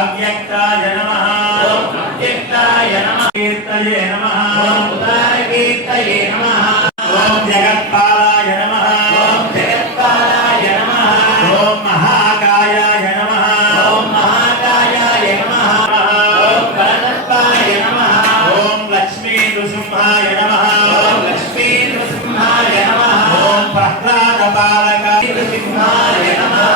अव्यक्ताय नमः अव्यक्ताय नमः कीर्तये नमः उदारकीर्तये नमः ओम जगत्पालाय नमः ओम जगत्पालाय नमः ओम महाकायाय नमः ओम महाकायाय नमः ओम गणपताय नमः ओम लक्ष्मी नृसिंहाय नमः ओम लक्ष्मी नृसिंहाय नमः ओम प्रह्लादपालकाय नृसिंहाय नमः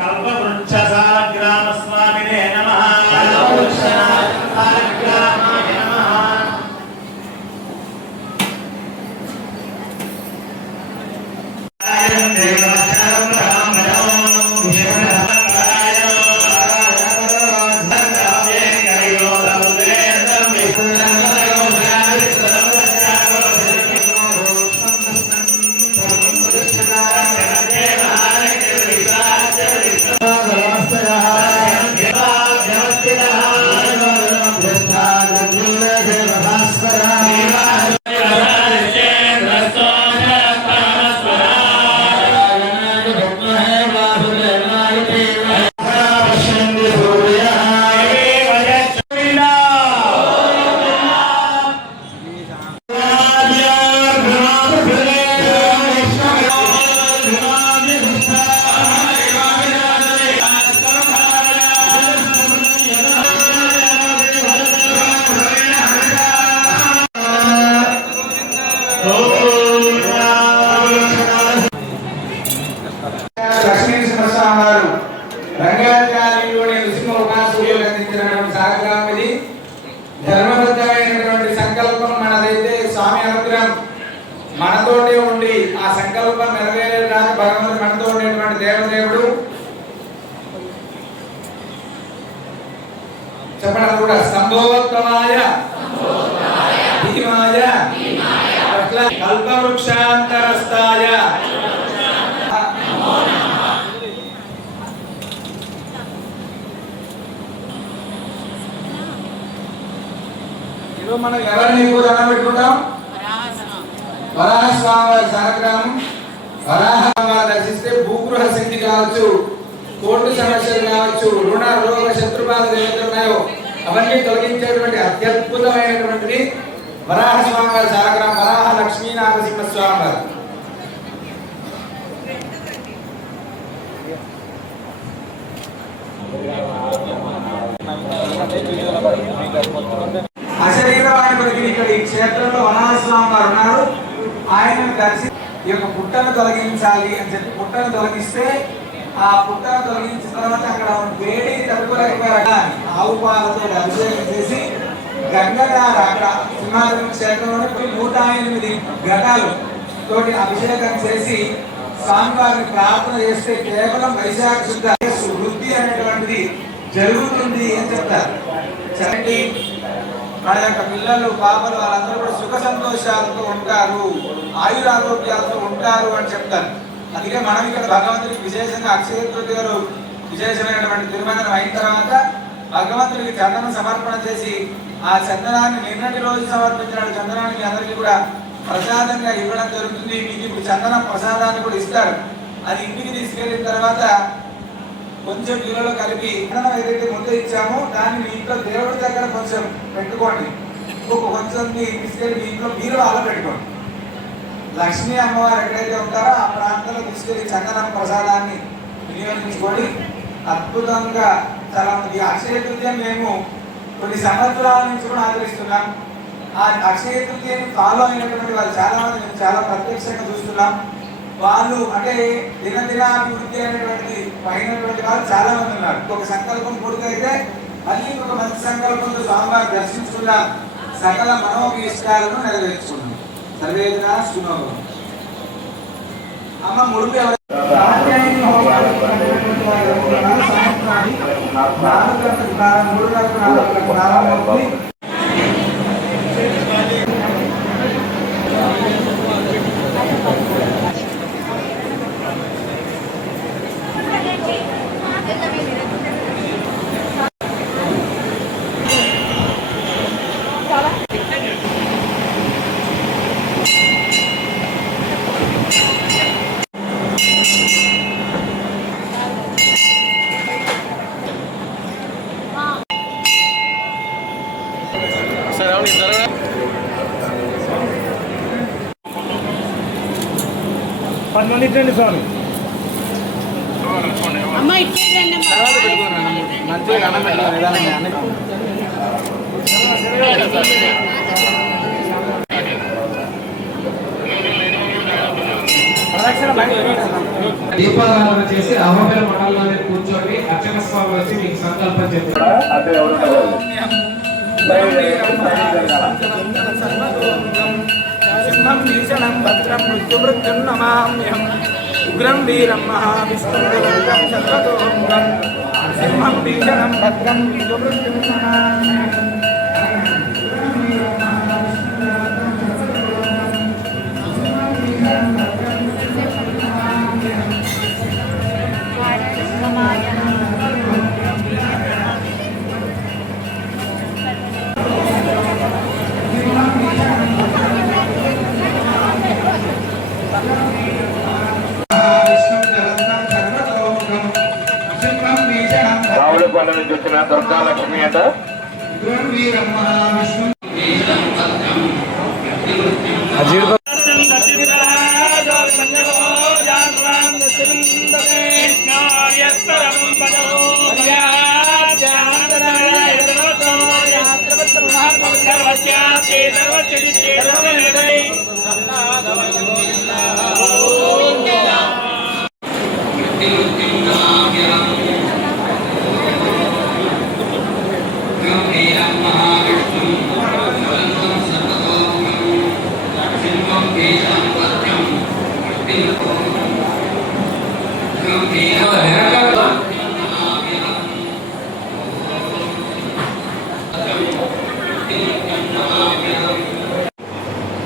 कल्पवृक्षसालग्रामस्वामिने नमः कल्पवृक्षसालग्रामाय नमः ధర్మబద్ధమైనటువంటి సంకల్పం మనదైతే స్వామి అనుగ్రహం మనతోనే ఉండి ఆ సంకల్పం నెరవేరేదాకా భగవంతుడు మనతో ఉండేటువంటి దేవదేవుడు చెప్పడం కూడా సంభోత్తమాయ భీమాయ కల్పవృక్షాంతరస్థాయ మనం ఎవరిని ఎక్కువ దండం పెట్టుకుంటాం? వరాహస్వామి వారి సాగ్రామం. వరాహస్వామి దర్శిస్తే భూగృహ సిద్ధి కావచ్చు, కోర్టు సమస్యలు కావచ్చు, రుణ రోగ శత్రుబాధ ఏవైతే ఉన్నాయో అవన్నీ తొలగించేటువంటి అత్యద్భుతమైనటువంటిది వరాహస్వామి వారి సాగ్రామం. వరాహ లక్ష్మీ నరసింహ స్వామి వారు అశరీరవాణి కొరికి ఇక్కడ ఈ క్షేత్రంలో వరాహస్వామి వారు ఉన్నారు. ఆయనను దర్శి ఈ యొక్క పుట్టను తొలగించాలి అని చెప్పి పుట్టను తొలగిస్తే ఆ పుట్టను తొలగించిన తర్వాత అక్కడ వేడి తట్టుకోలేకపోయారు. ఆవు పాలతో అభిషేకం చేసి గంగధార అక్కడ సింహాద్రి క్షేత్రంలోనే 108 ఘటాలు తోటి అభిషేకం చేసి స్వామివారిని ప్రార్థన చేస్తే కేవలం వైశాఖ శుద్ధ వృద్ధి అనేటువంటిది జరుగుతుంది అని చెప్తారు. మన యొక్క పిల్లలు పాపలు వాళ్ళందరూ కూడా సుఖ సంతోషాలతో ఉంటారు, ఆయురారోగ్యాలతో ఉంటారు అని చెప్తారు. అందుకే మనం ఇక్కడ భగవంతుడికి విశేషంగా అక్షయ తృతీయలో విశేషమైనటువంటి తిరుమంజనం అయిన తర్వాత భగవంతుడికి చందనం సమర్పణ చేసి ఆ చందనాన్ని నిన్నటి రోజు సమర్పించిన చందనాన్ని మీ అందరికీ కూడా ప్రసాదంగా ఇవ్వడం జరుగుతుంది. మీకు ఇప్పుడు చందనం ప్రసాదాన్ని కూడా ఇస్తారు. అది ఇంటికి తీసుకెళ్ళిన తర్వాత కొంచెం నీళ్ళలో కలిపి చందనం ఏదైతే ముందు ఇచ్చామో దాన్ని మీ ఇంట్లో దేవుడి దగ్గర కొంచెం పెట్టుకోండి. కొంచెం తీసుకెళ్ళి మీ ఇంట్లో బీరువాలో పెట్టుకోండి. లక్ష్మీ అమ్మవారు ఎక్కడైతే ఉంటారో ఆ ప్రాంతంలో తీసుకెళ్లి చందనం ప్రసాదాన్ని వినియోగించుకొని అద్భుతంగా చాలా మంది అక్షయ తృతీయ మేము కొన్ని సంవత్సరాల నుంచి కూడా ఆచరిస్తున్నాం. ఆ అక్షయ తృతీయని ఫాలో అయినటువంటి వాళ్ళు చాలా మంది మేము చాలా ప్రత్యక్షంగా చూస్తున్నాం. వాళ్ళు అంటే దినదినాభివృద్ధి అనేటువంటి పైనటువంటి వాళ్ళు చాలా మంది ఉన్నారు. ఒక సంకల్పం పూర్తయితే మళ్ళీ ఒక మంచి సంకల్పంతో స్వామివారి దర్శించుకున్నాం, సకల మనోభీష్టాలను నెరవేర్చుకున్నాం. సర్వేదనా శుభం. అమ్మ ముడుపు ఎవరు 10 మంది ఇచ్చండి స్వామి. అమ్మ ఇచ్చేయండి మంచిగా అన్నం పెట్టాలి నిదానంగా. దీపారాధన చేసి అహోబిల మండలంలోనే కూర్చొని అర్చక స్వామి వచ్చి మీకు సంకల్పం చెప్తారు. ఉగ్రం వీరం మహావిష్ణుం సింహం భీషణం భద్రం మృత్యుమృత్యుం నమామ్యహం. రావులపల్లి నుంచి వచ్చిన దుర్గాలక్ష్మి అంట.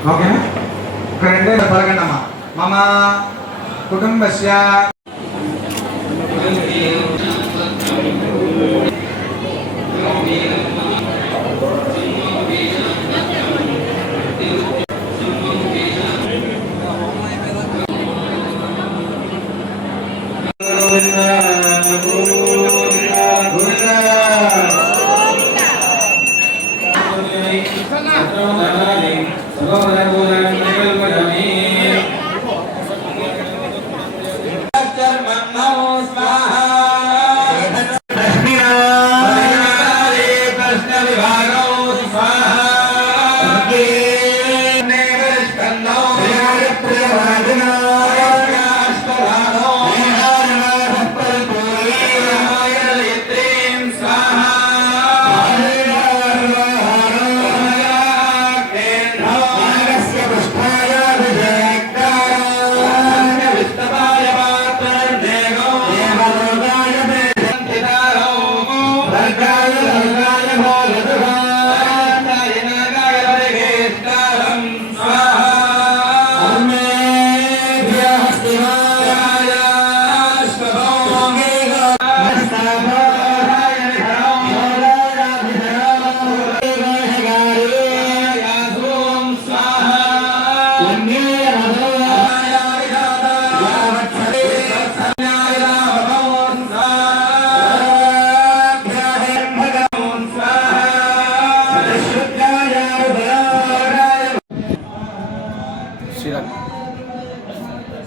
ఓకేనా? ఇక్కడ రెండే పలకండి అమ్మా. మమ కుటుంబస్య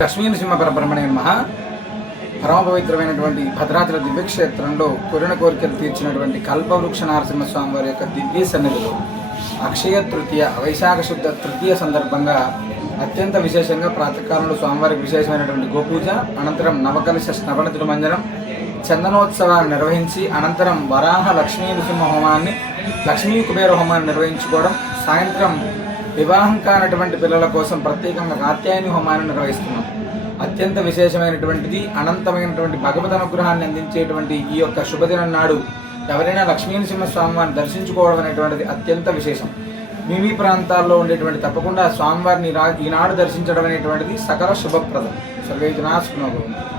లక్ష్మీ నృసింహ పరబ్రహ్మణే నమః. పరమ పవిత్రమైనటువంటి భద్రాచల దివ్యక్షేత్రంలో కోరిన కోరికలు తీర్చినటువంటి కల్పవృక్ష నరసింహస్వామి వారి యొక్క దివ్య సన్నిధిలో అక్షయ తృతీయ వైశాఖ శుద్ధ తృతీయ సందర్భంగా అత్యంత విశేషంగా ప్రాతకాలంలో స్వామివారికి విశేషమైనటువంటి గోపూజ, అనంతరం నవకలశ స్నపన తిరుమంజనం, చందనోత్సవాన్ని నిర్వహించి అనంతరం వరాహ లక్ష్మీ నృసింహ హోమాన్ని, లక్ష్మీ కుబేర హోమాన్ని నిర్వహించుకోవడం, సాయంత్రం వివాహం కానటువంటి పిల్లల కోసం ప్రత్యేకంగా కాత్యాయని హోమాన్ని నిర్వహిస్తున్నాం. అత్యంత విశేషమైనటువంటిది, అనంతమైనటువంటి భగవద్ అనుగ్రహాన్ని అందించేటువంటి ఈ యొక్క శుభదినం నాడు ఎవరైనా లక్ష్మీ నరసింహస్వామి వారిని దర్శించుకోవడం అనేటువంటిది అత్యంత విశేషం. మీ ప్రాంతాల్లో ఉండేటువంటి తప్పకుండా స్వామివారిని ఈనాడు దర్శించడం అనేటువంటిది సకల శుభప్రదం. సర్వే జనా సుఖినో భవంతు.